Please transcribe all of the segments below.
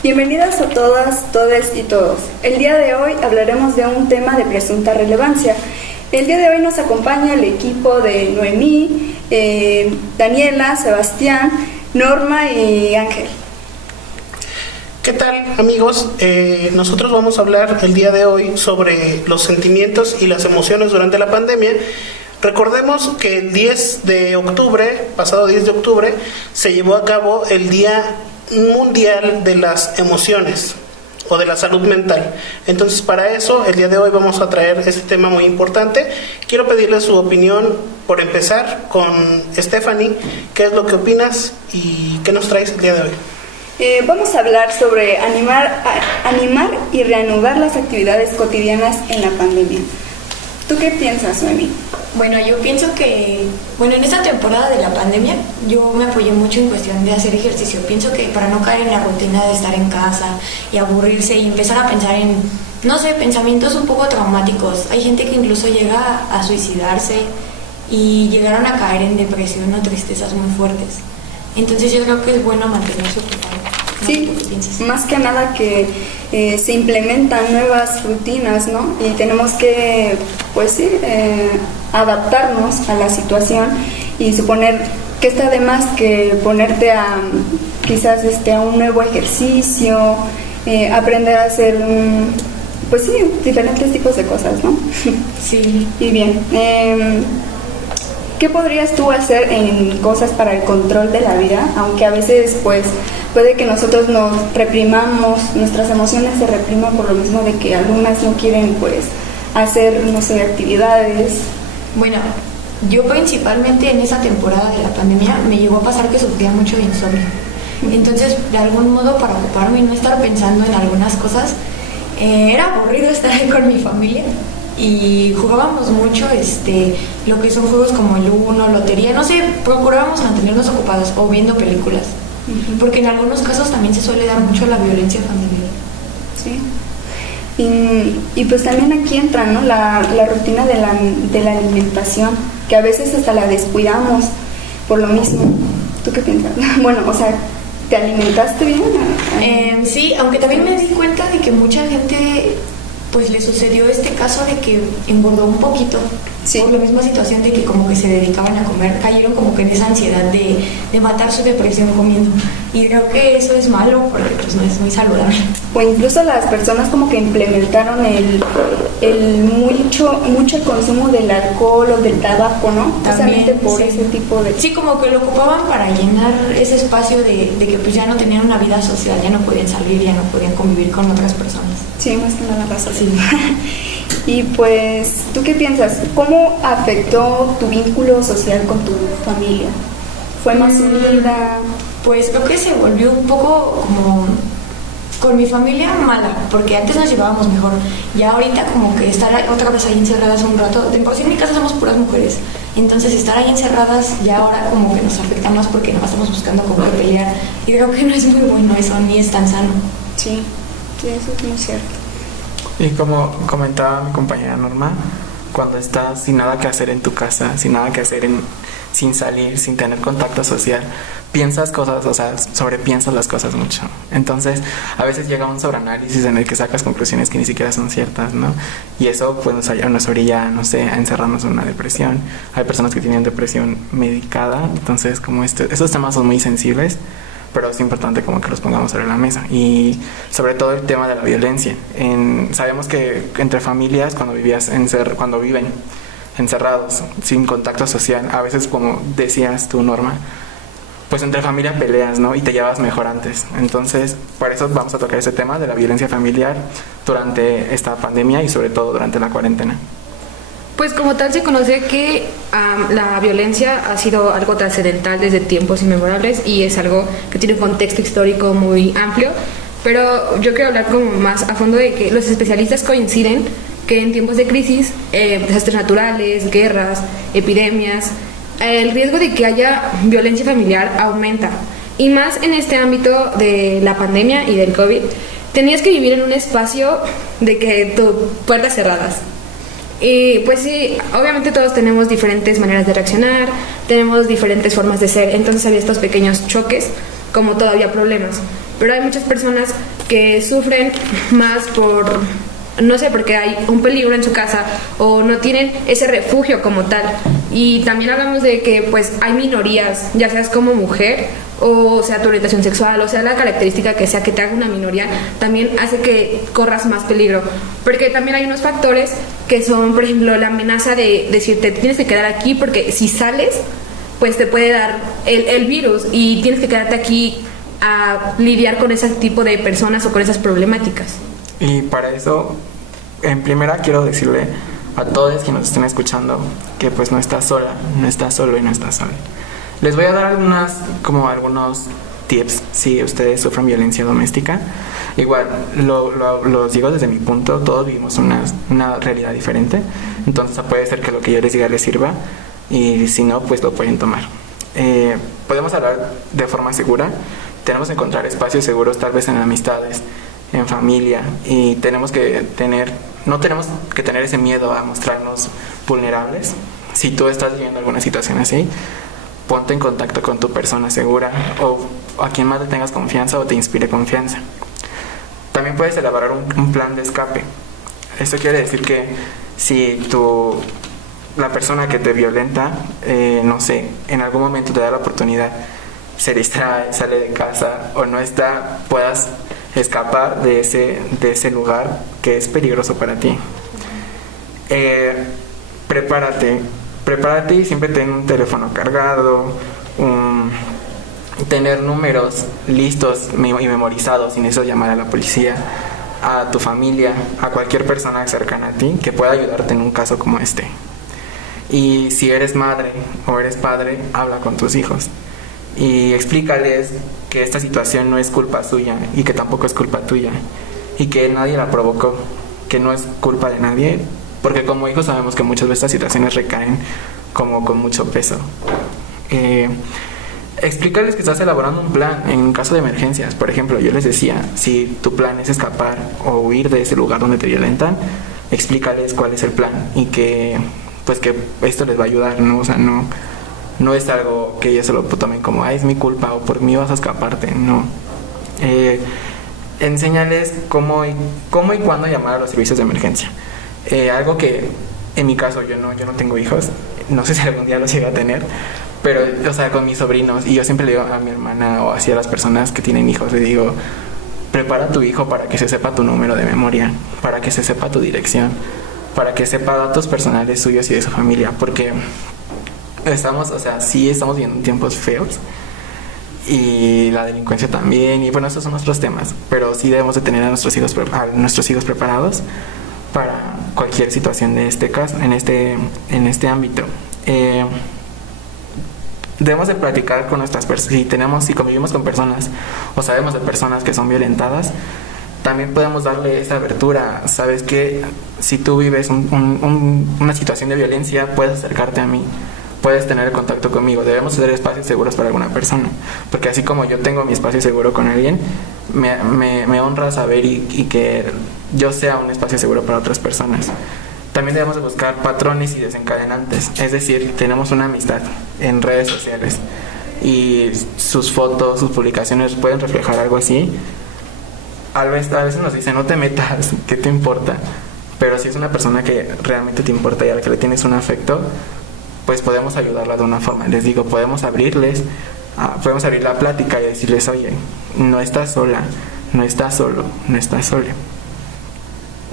Bienvenidas a todas, todes y todos. El día de hoy hablaremos de un tema de presunta relevancia. El día de hoy nos acompaña el equipo de Noemí, Daniela, Sebastián, Norma y Ángel. ¿Qué tal, amigos? Nosotros vamos a hablar el día de hoy sobre los sentimientos y las emociones durante la pandemia. Recordemos que el 10 de octubre, pasado 10 de octubre, se llevó a cabo el Día Mundial de las Emociones o de la Salud Mental. Entonces, para eso, el día de hoy vamos a traer este tema muy importante. Quiero pedirle su opinión, por empezar, con Stephanie. ¿Qué es lo que opinas y qué nos traes el día de hoy? Vamos a hablar sobre animar y reanudar las actividades cotidianas en la pandemia. ¿Tú qué piensas, Noemí? Bueno, yo pienso que, en esta temporada de la pandemia yo me apoyé mucho en cuestión de hacer ejercicio. Pienso que para no caer en la rutina de estar en casa y aburrirse y empezar a pensar en, pensamientos un poco traumáticos. Hay gente que incluso llega a suicidarse y llegaron a caer en depresión o tristezas muy fuertes. Entonces yo creo que es bueno mantenerse ocupado. Sí, más que nada que se implementan nuevas rutinas, ¿no? Y tenemos que, adaptarnos a la situación y suponer que está de más que ponerte a quizás a un nuevo ejercicio, aprender a hacer diferentes tipos de cosas, ¿no? Sí. Y bien, ¿qué podrías tú hacer en cosas para el control de la vida? Aunque a veces puede que nosotros nos reprimamos, nuestras emociones se repriman por lo mismo de que algunas no quieren hacer, actividades. Bueno, yo principalmente en esa temporada de la pandemia me llegó a pasar que sufría mucho de insomnio. Entonces, de algún modo, para ocuparme y no estar pensando en algunas cosas, era aburrido estar ahí con mi familia. Y jugábamos mucho lo que son juegos como el Uno, lotería, procurábamos mantenernos ocupados o viendo películas. Porque en algunos casos también se suele dar mucho la violencia familiar. Sí. Y pues también aquí entra, ¿no?, la rutina de la alimentación, que a veces hasta la descuidamos por lo mismo. ¿Tú qué piensas? Bueno, ¿te alimentaste bien? Sí, aunque también me di cuenta de que mucha gente le sucedió este caso de que engordó un poquito. Sí. Por la misma situación de que como que se dedicaban a comer, cayeron como que en esa ansiedad de matar su depresión comiendo. Y creo que eso es malo porque no es muy saludable. O incluso las personas como que implementaron el mucho consumo del alcohol o del tabaco, ¿no? Precisamente por ese tipo de... Sí, como que lo ocupaban para llenar ese espacio de que ya no tenían una vida social, ya no podían salir, ya no podían convivir con otras personas. Sí, más que nada razón. Sí. Y ¿tú qué piensas? ¿Cómo afectó tu vínculo social con tu familia? ¿Fue más unida? Pues creo que se volvió un poco como con mi familia mala, porque antes nos llevábamos mejor. Ya ahorita como que estar otra vez ahí encerradas un rato, de por sí en mi casa somos puras mujeres, entonces estar ahí encerradas ya ahora como que nos afecta más porque nos estamos buscando como de pelear. Y creo que no es muy bueno eso, ni es tan sano. Sí, eso es muy cierto. Y como comentaba mi compañera Norma, cuando estás sin nada que hacer en tu casa, sin nada que hacer sin salir, sin tener contacto social, piensas cosas, sobrepiensas las cosas mucho. Entonces, a veces llega un sobreanálisis en el que sacas conclusiones que ni siquiera son ciertas, ¿no? Y eso pues nos orilla, a encerrarnos en una depresión. Hay personas que tienen depresión medicada, entonces como esos temas son muy sensibles, pero es importante como que los pongamos sobre la mesa. Y sobre todo el tema de la violencia. Sabemos que entre familias, cuando viven encerrados, sin contacto social, a veces, como decías tú, Norma, pues entre familia peleas, ¿no? Y te llevas mejor antes. Entonces, por eso vamos a tocar ese tema de la violencia familiar durante esta pandemia y sobre todo durante la cuarentena. Pues como tal se conoce que la violencia ha sido algo trascendental desde tiempos inmemorables y es algo que tiene un contexto histórico muy amplio, pero yo quiero hablar como más a fondo de que los especialistas coinciden que en tiempos de crisis, desastres naturales, guerras, epidemias, el riesgo de que haya violencia familiar aumenta. Y más en este ámbito de la pandemia y del COVID, tenías que vivir en un espacio de que puertas cerradas. Y pues sí, obviamente todos tenemos diferentes maneras de reaccionar, tenemos diferentes formas de ser, entonces había estos pequeños choques como todavía problemas. pero hay muchas personas que sufren más por, no sé, porque hay un peligro en su casa o no tienen ese refugio como tal. Y también hablamos de que pues hay minorías, ya seas como mujer o sea tu orientación sexual, o sea la característica que sea que te haga una minoría, también hace que corras más peligro, porque también hay unos factores que son, por ejemplo, la amenaza de decirte tienes que quedar aquí porque si sales pues te puede dar el virus y tienes que quedarte aquí a lidiar con ese tipo de personas o con esas problemáticas. Y para eso, en primera quiero decirle a todos que nos estén escuchando que pues no estás sola, no estás solo y no estás sola. Les voy a dar algunos tips si ustedes sufren violencia doméstica. Igual, los digo desde mi punto, todos vivimos una realidad diferente, entonces puede ser que lo que yo les diga les sirva y si no, pues lo pueden tomar. Podemos hablar de forma segura, tenemos que encontrar espacios seguros tal vez en amistades, en familia, y no tenemos que tener ese miedo a mostrarnos vulnerables. Si tú estás viviendo alguna situación así, ponte en contacto con tu persona segura o a quien más le tengas confianza o te inspire confianza. También puedes elaborar un plan de escape. Esto quiere decir que si la persona que te violenta, no sé, en algún momento te da la oportunidad, se distrae, sale de casa o no está, puedas escapar de ese lugar que es peligroso para ti. Prepárate y siempre ten un teléfono cargado, tener números listos y memorizados, sin eso llamar a la policía, a tu familia, a cualquier persona cercana a ti que pueda ayudarte en un caso como este. Y si eres madre o eres padre, habla con tus hijos y explícales que esta situación no es culpa suya y que tampoco es culpa tuya y que nadie la provocó, que no es culpa de nadie, porque como hijos sabemos que muchas veces estas situaciones recaen como con mucho peso. Explícales que estás elaborando un plan en caso de emergencias. Por ejemplo, yo les decía, si tu plan es escapar o huir de ese lugar donde te violentan, explícales cuál es el plan y que esto les va a ayudar, ¿no? O sea, no es algo que ellos se lo tomen como, es mi culpa o por mí vas a escaparte, no. Enséñales cómo y cuándo llamar a los servicios de emergencia. Algo que en mi caso yo no tengo hijos, no sé si algún día los llegue a tener, pero o sea, con mis sobrinos, y yo siempre le digo a mi hermana o así a las personas que tienen hijos, le digo, prepara a tu hijo para que se sepa tu número de memoria, para que se sepa tu dirección, para que sepa datos personales suyos y de su familia, porque estamos viviendo tiempos feos y la delincuencia también, y bueno, esos son otros temas, pero sí debemos de tener a nuestros hijos preparados para cualquier situación de este caso, en este ámbito. Debemos de platicar con nuestras personas, si convivimos con personas o sabemos de personas que son violentadas, también podemos darle esa abertura. Sabes que si tú vives una situación de violencia, puedes acercarte a mí, puedes tener contacto conmigo. Debemos tener espacios seguros para alguna persona, porque así como yo tengo mi espacio seguro con alguien, me honra saber y que yo sea un espacio seguro para otras personas. También debemos de buscar patrones y desencadenantes, es decir, tenemos una amistad en redes sociales y sus fotos, sus publicaciones pueden reflejar algo así. A veces nos dicen, no te metas, ¿qué te importa? Pero si es una persona que realmente te importa y a la que le tienes un afecto, pues podemos ayudarla de una forma. Les digo, podemos abrir la plática y decirles, oye, no estás sola, no estás solo, no estás sola.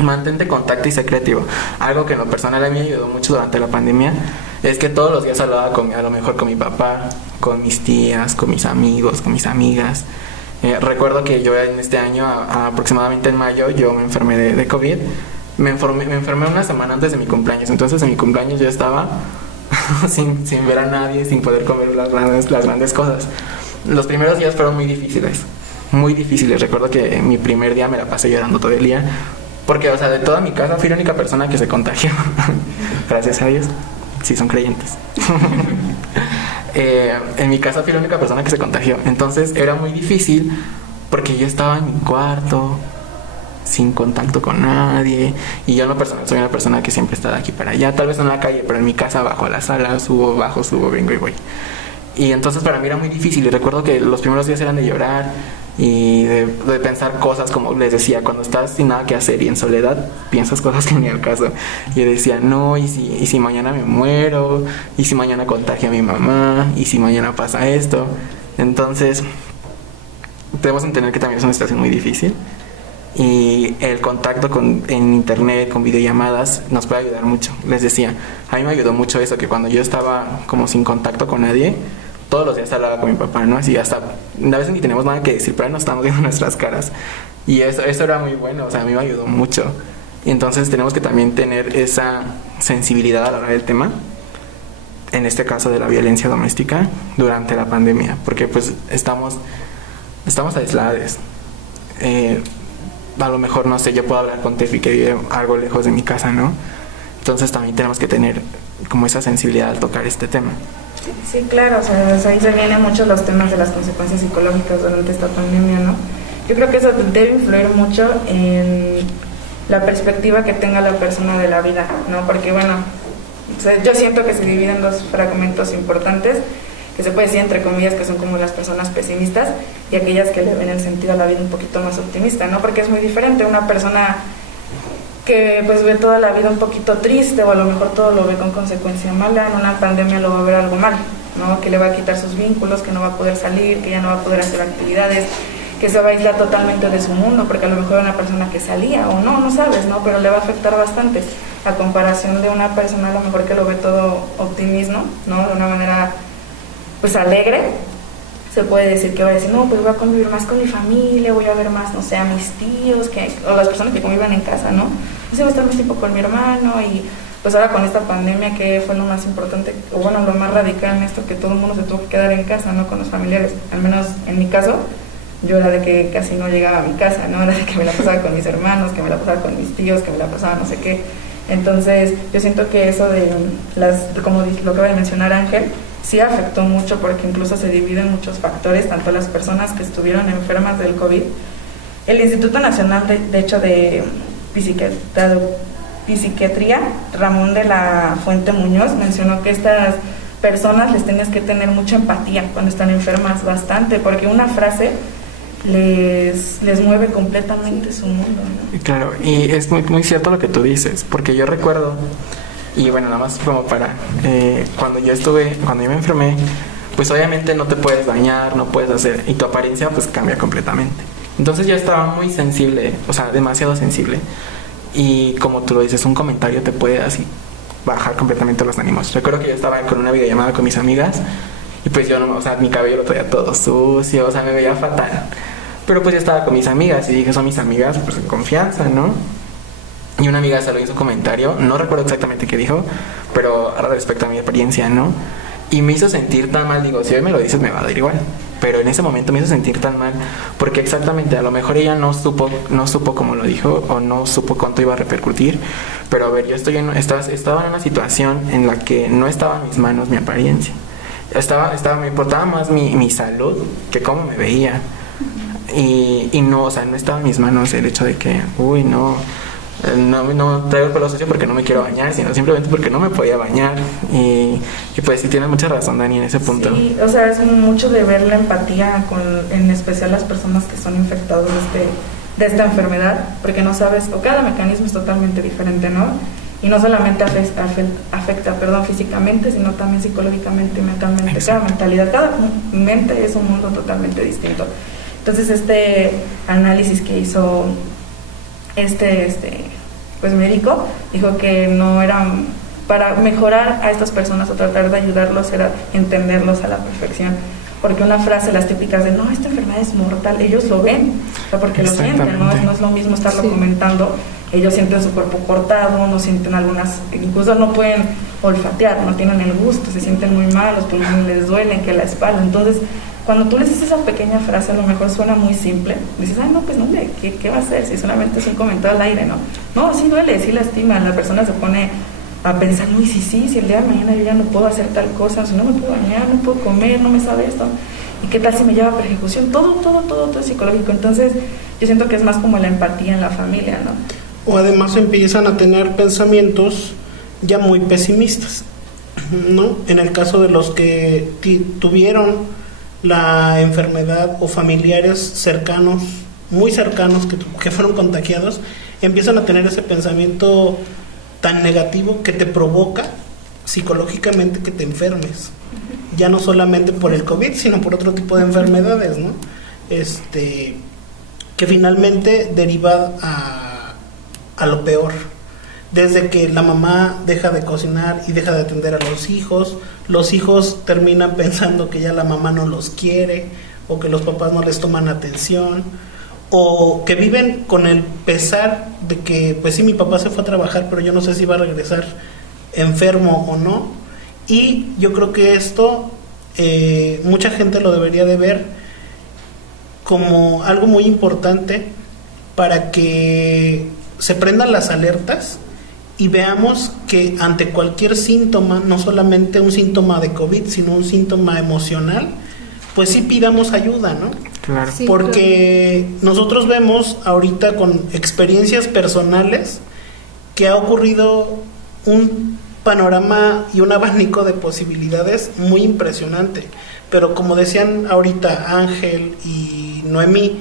Mantente contacto y sé creativo. Algo que en lo personal a mí me ayudó mucho durante la pandemia es que todos los días hablaba a lo mejor con mi papá, con mis tías, con mis amigos, con mis amigas. Recuerdo que yo en este año, aproximadamente en mayo, yo me enfermé de COVID. Me enfermé una semana antes de mi cumpleaños. Entonces en mi cumpleaños yo estaba sin ver a nadie, sin poder comer las grandes cosas. Los primeros días fueron muy difíciles. Recuerdo que mi primer día me la pasé llorando todo el día. Porque, o sea, de toda mi casa fui la única persona que se contagió. Gracias a Dios. Sí, son creyentes. En mi casa fui la única persona que se contagió. Entonces era muy difícil porque yo estaba en mi cuarto, sin contacto con nadie. Y yo en lo personal soy una persona que siempre está de aquí para allá. Tal vez en la calle, pero en mi casa bajo a la sala, subo, bajo, subo, vengo y voy. Y entonces para mí era muy difícil. Y recuerdo que los primeros días eran de llorar. y de pensar cosas, como les decía, cuando estás sin nada que hacer y en soledad, piensas cosas que ni al caso. Y yo decía, no, ¿y si mañana me muero? ¿Y si mañana contagio a mi mamá? ¿Y si mañana pasa esto? Entonces, debemos entender que también es una situación muy difícil. Y el contacto en internet, con videollamadas, nos puede ayudar mucho. Les decía, a mí me ayudó mucho eso, que cuando yo estaba como sin contacto con nadie, todos los días hablaba con mi papá, ¿no? Así hasta, a veces ni tenemos nada que decir, pero ahí nos estamos viendo nuestras caras. Y eso era muy bueno, o sea, a mí me ayudó mucho. Y entonces tenemos que también tener esa sensibilidad a la hora del tema, en este caso de la violencia doméstica, durante la pandemia, porque pues estamos aislados. A lo mejor, no sé, yo puedo hablar con Tefi, que vive algo lejos de mi casa, ¿no? Entonces también tenemos que tener como esa sensibilidad al tocar este tema. Sí, claro, o sea, ahí se vienen muchos los temas de las consecuencias psicológicas durante esta pandemia, ¿no? Yo creo que eso debe influir mucho en la perspectiva que tenga la persona de la vida, ¿no? Porque, bueno, o sea, yo siento que se dividen dos fragmentos importantes, que se puede decir entre comillas que son como las personas pesimistas y aquellas que le ven el sentido a la vida un poquito más optimista, ¿no? Porque es muy diferente una persona que pues ve toda la vida un poquito triste, o a lo mejor todo lo ve con consecuencia mala, en una pandemia lo va a ver algo mal, ¿no? Que le va a quitar sus vínculos, que no va a poder salir, que ya no va a poder hacer actividades, que se va a aislar totalmente de su mundo, porque a lo mejor era una persona que salía o no sabes, ¿no? Pero le va a afectar bastante, a comparación de una persona a lo mejor que lo ve todo optimismo, ¿no? De una manera pues alegre. Se puede decir que va a decir, no, pues voy a convivir más con mi familia, voy a ver más, no sé, a mis tíos, o las personas que convivan en casa, ¿no? Entonces voy a estar más tiempo con mi hermano. Y pues ahora con esta pandemia, que fue lo más importante, o bueno, lo más radical en esto, que todo el mundo se tuvo que quedar en casa, ¿no? Con los familiares. Al menos en mi caso, yo era de que casi no llegaba a mi casa, ¿no? Era de que me la pasaba con mis hermanos, que me la pasaba con mis tíos, que me la pasaba no sé qué. Entonces yo siento que eso como lo que va a mencionar Ángel, sí afectó mucho, porque incluso se dividen muchos factores, tanto las personas que estuvieron enfermas del COVID. El Instituto Nacional de Psiquiatría, Ramón de la Fuente Muñoz, mencionó que estas personas les tienes que tener mucha empatía cuando están enfermas, bastante, porque una frase les mueve completamente su mundo, ¿no? Claro, y es muy, muy cierto lo que tú dices, porque yo recuerdo, y bueno, nada más como para, cuando yo me enfermé, pues obviamente no te puedes bañar, no puedes hacer, y tu apariencia pues cambia completamente. Entonces yo estaba muy sensible, o sea, demasiado sensible, y como tú lo dices, un comentario te puede así bajar completamente los ánimos. Recuerdo que yo estaba con una videollamada con mis amigas, y pues yo no, o sea, mi cabello lo traía todo sucio, o sea, me veía fatal. Pero pues yo estaba con mis amigas y dije, son mis amigas, pues en confianza, ¿no? Y una amiga salió hizo un comentario, no recuerdo exactamente qué dijo, pero respecto a mi apariencia, ¿no? Y me hizo sentir tan mal, digo, si hoy me lo dices me va a dar igual. Pero en ese momento me hizo sentir tan mal, porque exactamente, a lo mejor ella no supo cómo lo dijo, o no supo cuánto iba a repercutir. Pero a ver, yo estaba en una situación en la que no estaba en mis manos mi apariencia. Me importaba más mi salud que cómo me veía. Y no, o sea, no estaba en mis manos el hecho de que, no traigo el pelo sucio porque no me quiero bañar, sino simplemente porque no me podía bañar. Y pues sí, tienes mucha razón, Dani, en ese punto. Sí, o sea, es mucho de ver la empatía en especial las personas que son infectados de esta enfermedad, porque no sabes, o cada mecanismo es totalmente diferente, ¿no? Y no solamente afecta físicamente, sino también psicológicamente y mentalmente. Cada mentalidad, cada mente es un mundo totalmente distinto. Entonces este análisis que hizo pues médico, dijo que no eran para mejorar a estas personas o tratar de ayudarlos, era entenderlos a la perfección. Porque una frase, las típicas de, no, esta enfermedad es mortal, ellos lo ven, o sea, porque lo sienten, ¿no? No es lo mismo estarlo comentando. Ellos sienten su cuerpo cortado, no sienten incluso no pueden olfatear, no tienen el gusto, se sienten muy mal, los pulmones les duelen, que la espalda. Entonces, cuando tú les dices esa pequeña frase, a lo mejor suena muy simple, dices, no, pues no, hombre, ¿qué va a hacer? Si solamente es un comentario al aire, ¿no? No, sí duele, sí lastima, la persona se pone a pensar, no, y si el día de mañana yo ya no puedo hacer tal cosa, si no me puedo bañar, no puedo comer, no me sabe esto, ¿y qué tal si me lleva a persecución? Todo es psicológico. Entonces yo siento que es más como la empatía en la familia, ¿no? O además empiezan a tener pensamientos ya muy pesimistas, ¿no? En el caso de los que tuvieron la enfermedad o familiares cercanos, muy cercanos que fueron contagiados, empiezan a tener ese pensamiento tan negativo que te provoca psicológicamente que te enfermes, ya no solamente por el COVID, sino por otro tipo de enfermedades, ¿no? Que finalmente deriva a lo peor. Desde que la mamá deja de cocinar y deja de atender a los hijos terminan pensando que ya la mamá no los quiere, o que los papás no les toman atención, o que viven con el pesar de que, pues sí, mi papá se fue a trabajar, pero yo no sé si va a regresar enfermo o no. Y yo creo que esto mucha gente lo debería de ver como algo muy importante para que se prendan las alertas y veamos que ante cualquier síntoma, no solamente un síntoma de COVID, sino un síntoma emocional, pues sí pidamos ayuda, ¿no? Claro. Sí, Porque nosotros vemos ahorita con experiencias personales que ha ocurrido un panorama y un abanico de posibilidades muy impresionante. Pero como decían ahorita Ángel y Noemí,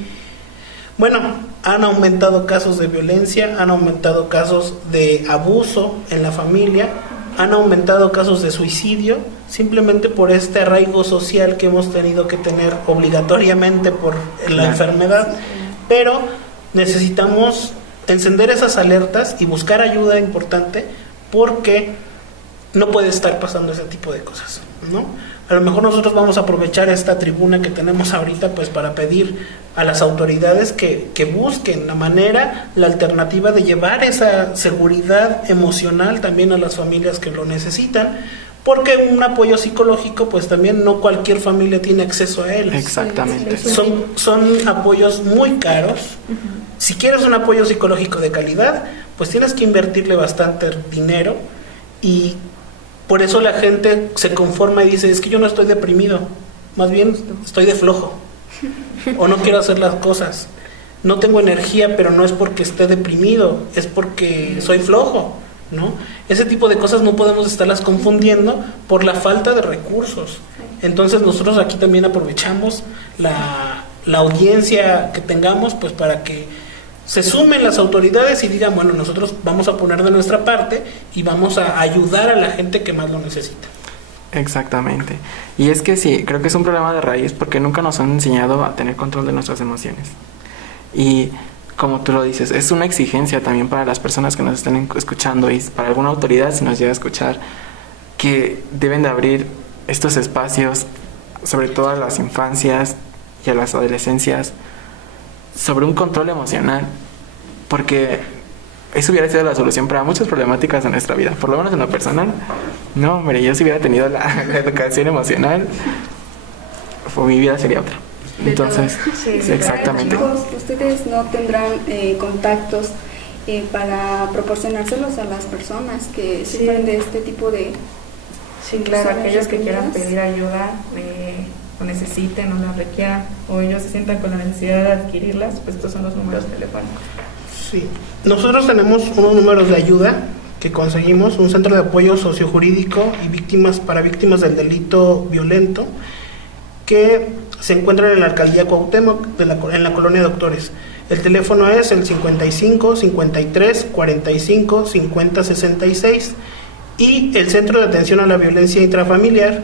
bueno, han aumentado casos de violencia, han aumentado casos de abuso en la familia, han aumentado casos de suicidio, simplemente por este arraigo social que hemos tenido que tener obligatoriamente por la enfermedad. Pero necesitamos encender esas alertas y buscar ayuda importante, porque no puede estar pasando ese tipo de cosas, ¿no? A lo mejor nosotros vamos a aprovechar esta tribuna que tenemos ahorita pues para pedir a las autoridades que busquen la manera, la alternativa de llevar esa seguridad emocional también a las familias que lo necesitan, porque un apoyo psicológico pues también no cualquier familia tiene acceso a él. Exactamente. Son apoyos muy caros. Si quieres un apoyo psicológico de calidad, pues tienes que invertirle bastante dinero, y por eso la gente se conforma y dice, es que yo no estoy deprimido, más bien estoy de flojo, o no quiero hacer las cosas, no tengo energía, pero no es porque esté deprimido, es porque soy flojo, ¿no? Ese tipo de cosas no podemos estarlas confundiendo por la falta de recursos. Entonces nosotros aquí también aprovechamos la audiencia que tengamos pues para que se sumen las autoridades y digan, bueno, nosotros vamos a poner de nuestra parte y vamos a ayudar a la gente que más lo necesita. Exactamente. Y es que sí, creo que es un problema de raíz porque nunca nos han enseñado a tener control de nuestras emociones. Y como tú lo dices, es una exigencia también para las personas que nos estén escuchando y para alguna autoridad si nos llega a escuchar, que deben de abrir estos espacios, sobre todo a las infancias y a las adolescencias, sobre un control emocional, porque eso hubiera sido la solución para muchas problemáticas de nuestra vida, por lo menos en lo personal. No, hombre, yo si hubiera tenido la educación emocional, mi vida sería otra. Entonces, Sí, exactamente. Chicos, ustedes no tendrán contactos para proporcionárselos a las personas que sufren de este tipo de... Sí, claro, ¿Son aquellos que quieran requeridas? pedir ayuda o necesiten o la requieran, o ellos se sientan con la necesidad de adquirirlas, pues estos son los números telefónicos. Sí, nosotros tenemos unos números de ayuda que conseguimos, un centro de apoyo sociojurídico y para víctimas del delito violento, que se encuentran en la alcaldía Cuauhtémoc, en la colonia Doctores. El teléfono es el 55 53 45 50 66, y el Centro de Atención a la Violencia Intrafamiliar,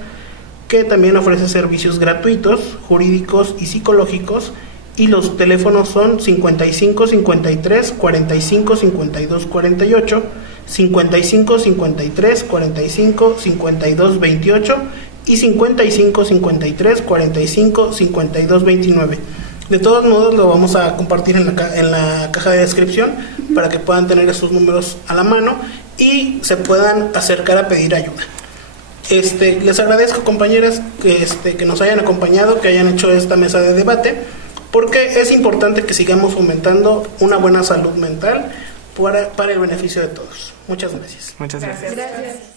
que también ofrece servicios gratuitos, jurídicos y psicológicos, y los teléfonos son 55 53 45 52 48, 55 53 45 52 28 y 55 53 45 52 29. De todos modos lo vamos a compartir en la caja de descripción para que puedan tener esos números a la mano y se puedan acercar a pedir ayuda. Les agradezco, compañeras, que nos hayan acompañado, que hayan hecho esta mesa de debate, porque es importante que sigamos fomentando una buena salud mental para el beneficio de todos. Muchas gracias. Muchas gracias. Gracias.